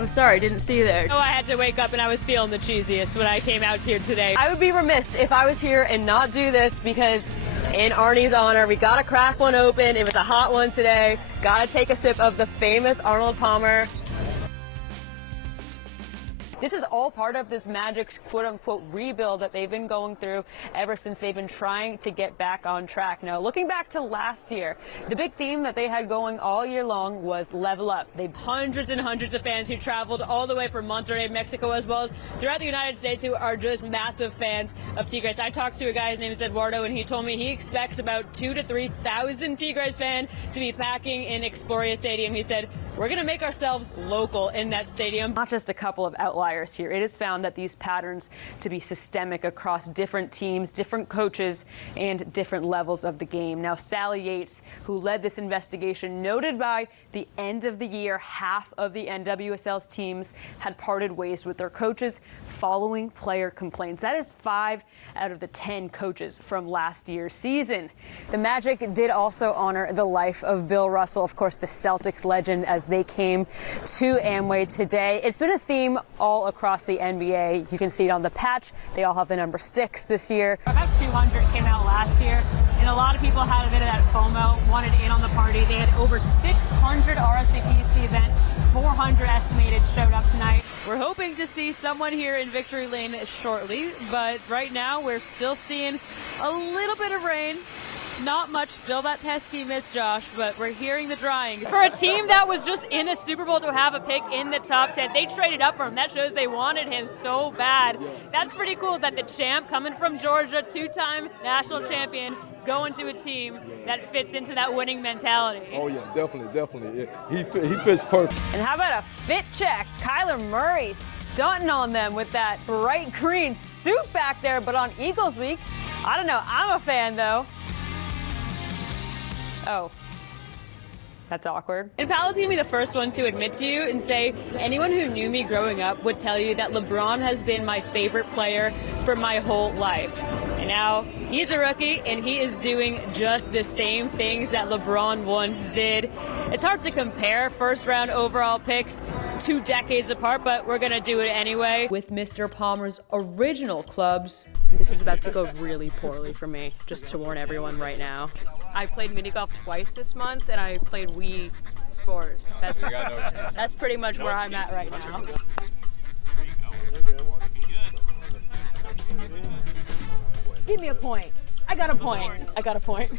I'm sorry, didn't see you there. Oh, I had to wake up and I was feeling the cheesiest when I came out here today. I would be remiss if I was here and not do this because in Arnie's honor, we gotta crack one open. It was a hot one today. Gotta take a sip of the famous Arnold Palmer. This is all part of this Magic quote-unquote rebuild that they've been going through ever since they've been trying to get back on track. Now, looking back to last year, the big theme that they had going all year long was level up. They've Hundreds and hundreds of fans who traveled all the way from Monterrey, Mexico, as well as throughout the United States who are just massive fans of Tigres. I talked to a guy, his name is Eduardo, and he told me he expects about 2,000 to 3,000 Tigres fans to be packing in Exploria Stadium. He said, we're going to make ourselves local in that stadium. Not just a couple of outliers here. It is found that these patterns to be systemic across different teams, different coaches, and different levels of the game. Now, Sally Yates, who led this investigation, noted by the end of the year, half of the NWSL's teams had parted ways with their coaches following player complaints. That is 5 out of the 10 coaches from last year's season. The Magic did also honor the life of Bill Russell, of course, the Celtics legend, as they came to Amway today. It's been a theme all across the NBA. You can see it on the patch. They all have the number 6 this year. About 200 came out last year, and a lot of people had a bit of that FOMO, wanted in on the party. They had over 600 RSVPs for the event. 400 estimated showed up tonight. We're hoping to see someone here in Victory Lane shortly, but right now we're still seeing a little bit of rain. Not much, still that pesky miss, Josh, but we're hearing the drying. For a team that was just in the Super Bowl to have a pick in the top 10, they traded up for him. That shows they wanted him so bad. That's pretty cool that the champ, coming from Georgia, 2-time national champion, going to a team that fits into that winning mentality. Oh yeah, definitely. He fits perfect. And how about a fit check? Kyler Murray stunting on them with that bright green suit back there, but on Eagles week, I don't know, I'm a fan though. Oh, that's awkward. And Paolo's gonna be the first one to admit to you and say, anyone who knew me growing up would tell you that LeBron has been my favorite player for my whole life. And now he's a rookie and he is doing just the same things that LeBron once did. It's hard to compare first round overall picks 2 decades apart, but we're gonna do it anyway. With Mr. Palmer's original clubs. This is about to go really poorly for me, just to warn everyone right now. I played mini golf twice this month, and I played Wii Sports. That's pretty much where I'm at right now. Give me a point. I got a point.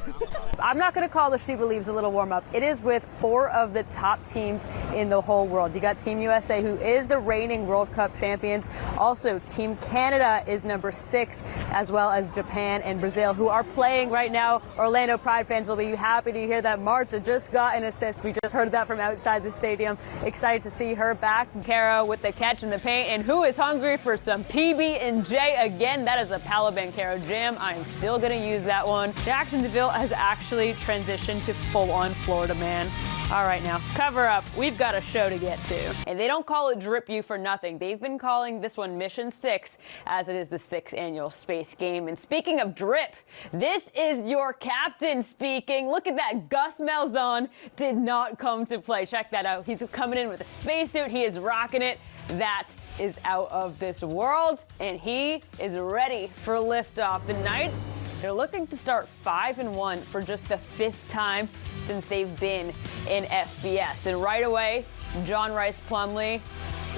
I'm not going to call the She Believes a little warm up. It is with 4 of the top teams in the whole world. You got Team USA, who is the reigning World Cup champions. Also, Team Canada is number 6, as well as Japan and Brazil, who are playing right now. Orlando Pride fans will be happy to hear that Marta just got an assist. We just heard that from outside the stadium. Excited to see her back. Caro with the catch in the paint. And who is hungry for some PB&J again? That is a Palo Bancaro jam. I'm still going to use that one. Jacksonville has actually transitioned to full-on Florida man. All right, now, cover up. We've got a show to get to. And they don't call it Drip U for nothing. They've been calling this one Mission 6, as it is the 6th annual Space Game. And speaking of drip, this is your captain speaking. Look at that. Gus Malzahn did not come to play. Check that out. He's coming in with a spacesuit. He is rocking it. That is out of this world. And he is ready for liftoff. The Knights, they're looking to start 5-1 for just the 5th time since they've been in FBS. And right away, John Rice Plumlee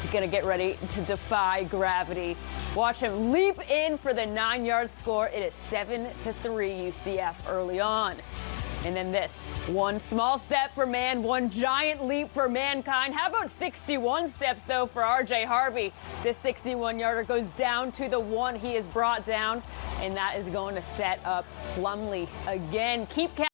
is going to get ready to defy gravity. Watch him leap in for the 9-yard score. It is 7-3 UCF early on. And then this, 1 small step for man, 1 giant leap for mankind. How about 61 steps, though, for R.J. Harvey? This 61-yarder goes down to the 1 he is brought down, and that is going to set up Plumlee again. Keep counting.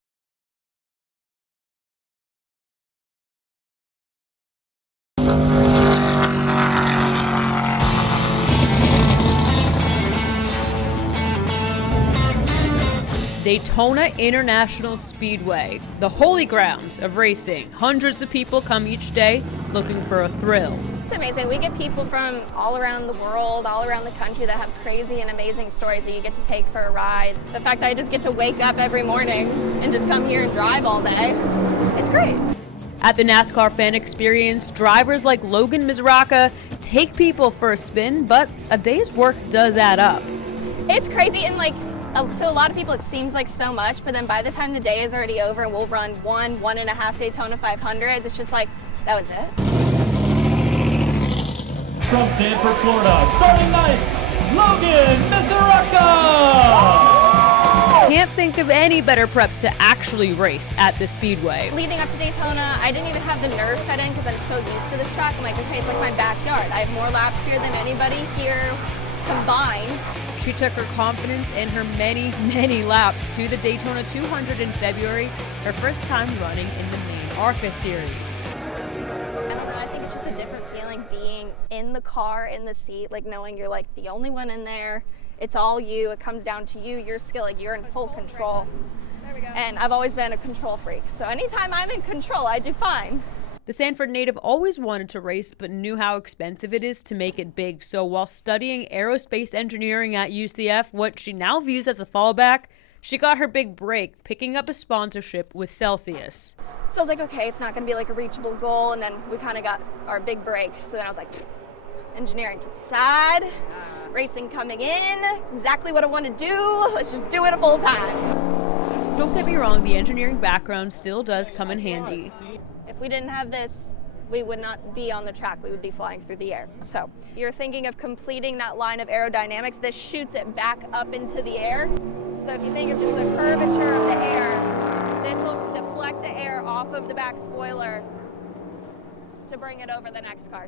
Daytona International Speedway, the holy ground of racing. Hundreds of people come each day looking for a thrill. It's amazing. We get people from all around the world, all around the country that have crazy and amazing stories that you get to take for a ride. The fact that I just get to wake up every morning and just come here and drive all day, it's great. At the NASCAR Fan Experience, drivers like Logan Misraka take people for a spin, but a day's work does add up. It's crazy, and like, to a lot of people it seems like so much, but then by the time the day is already over and we'll run 1.5 Daytona 500s, it's just like, that was it. From Sanford, Florida, starting ninth, Logan Misraka! Can't think of any better prep to actually race at the Speedway. Leading up to Daytona, I didn't even have the nerves set in because I'm so used to this track. I'm like, okay, it's like my backyard. I have more laps here than anybody here combined. She took her confidence and her many, many laps to the Daytona 200 in February, her first time running in the main ARCA series. I don't know, I think it's just a different feeling being in the car, in the seat, like knowing you're like the only one in there. It's all you, it comes down to you, your skill, like you're in full control. There we go. And I've always been a control freak, so anytime I'm in control, I do fine. The Sanford native always wanted to race, but knew how expensive it is to make it big. So while studying aerospace engineering at UCF, what she now views as a fallback, she got her big break, picking up a sponsorship with Celsius. So I was like, okay, it's not gonna be like a reachable goal, and then we kind of got our big break. So then I was like, engineering to the side, racing coming in, exactly what I want to do. Let's just do it full time. Don't get me wrong, the engineering background still does come in handy. If we didn't have this, we would not be on the track. We would be flying through the air. So you're thinking of completing that line of aerodynamics. This shoots it back up into the air. So if you think of just the curvature of the air, this will deflect the air off of the back spoiler to bring it over the next car.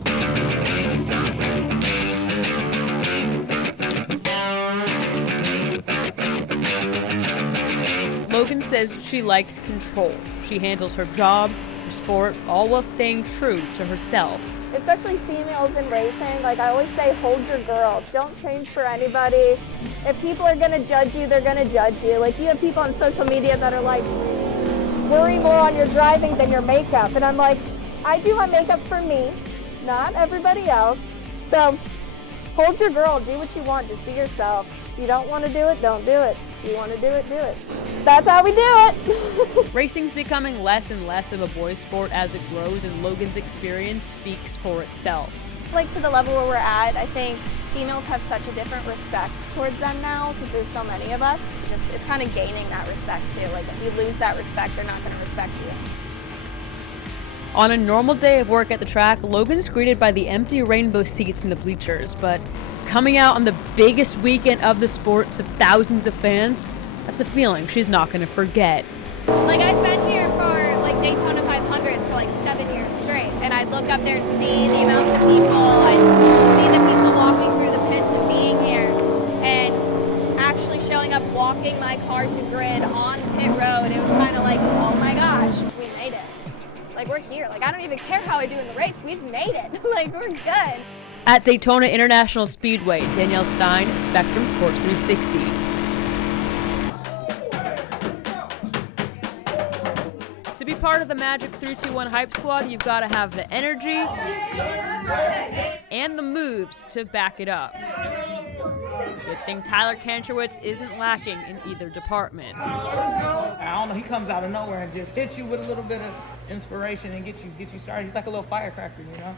Logan says she likes control. She handles her job, her sport, all while staying true to herself. Especially females in racing, like I always say, hold your girl. Don't change for anybody. If people are gonna judge you, they're gonna judge you. Like you have people on social media that are like, worry more on your driving than your makeup. And I'm like, I do my makeup for me, not everybody else. So hold your girl, do what you want, just be yourself. If you don't want to do it, don't do it. If you want to do it, do it. That's how we do it. Racing's becoming less and less of a boys' sport as it grows, and Logan's experience speaks for itself. Like to the level where we're at, I think females have such a different respect towards them now because there's so many of us. It's kind of gaining that respect too. Like if you lose that respect, they're not going to respect you. On a normal day of work at the track, Logan is greeted by the empty rainbow seats in the bleachers, but coming out on the biggest weekend of the sport to thousands of fans, that's a feeling she's not going to forget. Like I've been here for like Daytona 500s for like 7 years straight, and I'd look up there and see the amounts of people, I'd see the people walking through the pits and being here, and actually showing up, walking my car to grid on pit road, it was kind of like, oh my gosh, we made it. Like we're here, like I don't even care how I do in the race, we've made it, like we're good. At Daytona International Speedway, Danielle Stein, Spectrum Sports 360. To be part of the Magic 321 Hype Squad, you've got to have the energy and the moves to back it up. Good thing Tyler Kantrowitz isn't lacking in either department. I don't know, he comes out of nowhere and just hits you with a little bit of inspiration and get you started. He's like a little firecracker, you know?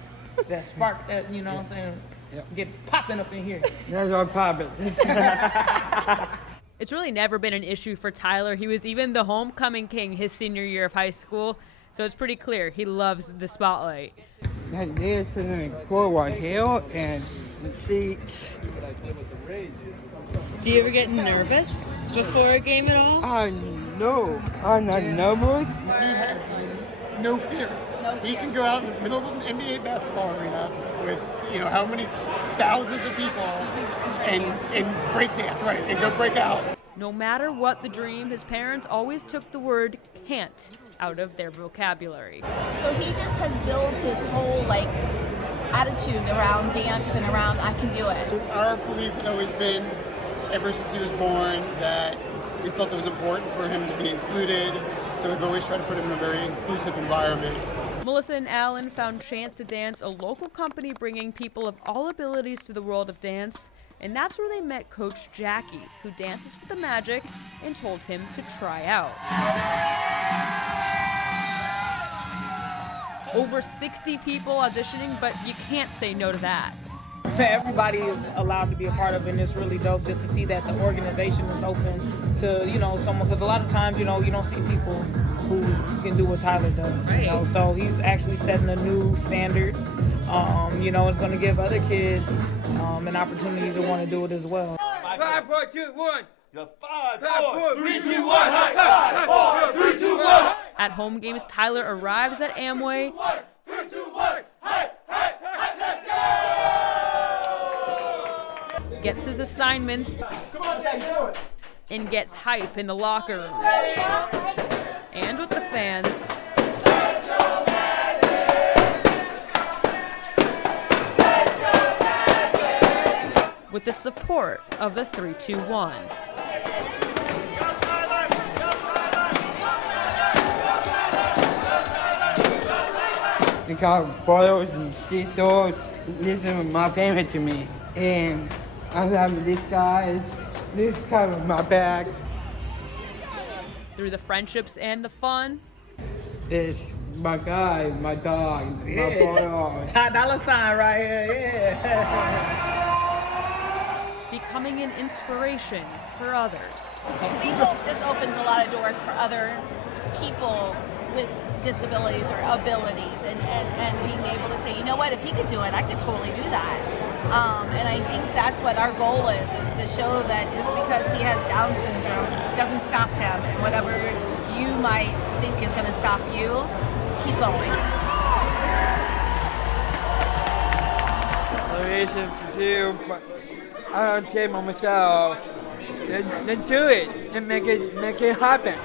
That spark that, you know what I'm saying, get popping up in here. That's what popping. It's really never been an issue for Tyler. He was even the homecoming king his senior year of high school, so it's pretty clear he loves the spotlight. That day sitting in Cornwall Hill and the seats. Do you ever get nervous before a game at all? No, I'm not nervous. He has no fear. He can go out in the middle of an NBA basketball arena with, you know, how many thousands of people and break dance, right, and go break out. No matter what the dream, his parents always took the word can't out of their vocabulary. So he just has built his whole, like, attitude around dance and around I can do it. Our belief had always been, ever since he was born, that we felt it was important for him to be included, so we've always tried to put him in a very inclusive environment. Melissa and Alan found Chance to Dance, a local company bringing people of all abilities to the world of dance, and that's where they met Coach Jackie, who dances with the Magic, and told him to try out. Over 60 people auditioning, but you can't say no to that. Everybody is allowed to be a part of it, and it's really dope just to see that the organization is open to, someone, because a lot of times, you don't see people who can do what Tyler does, so he's actually setting a new standard. It's going to give other kids an opportunity to want to do it as well. 5, 4, 2, 1. 5, 4, 3, 2, 1. 5, 4, 3, 2, 1. At home games, Tyler arrives at Amway. 3, 2, 1. Hey, hey, hey, let's go! Gets his assignments. Come on, Tay, do it. And gets hype in the locker room. And with the fans. With the support of the 3-2-1. I got photos and seesaws. This is my family to me. And I love these guys. This cover my back. Through the friendships and the fun. It's my guy, my dog, my boy. Ty Dolla $ign right here, yeah. Becoming an inspiration for others. We hope this opens a lot of doors for other people with disabilities or abilities and being able to say, you know what, if he could do it, I could totally do that. And I think that's what our goal is to show that just because he has Down syndrome doesn't stop him, and whatever you might think is going to stop you, keep going. I don't take myself. Then do it and make it happen.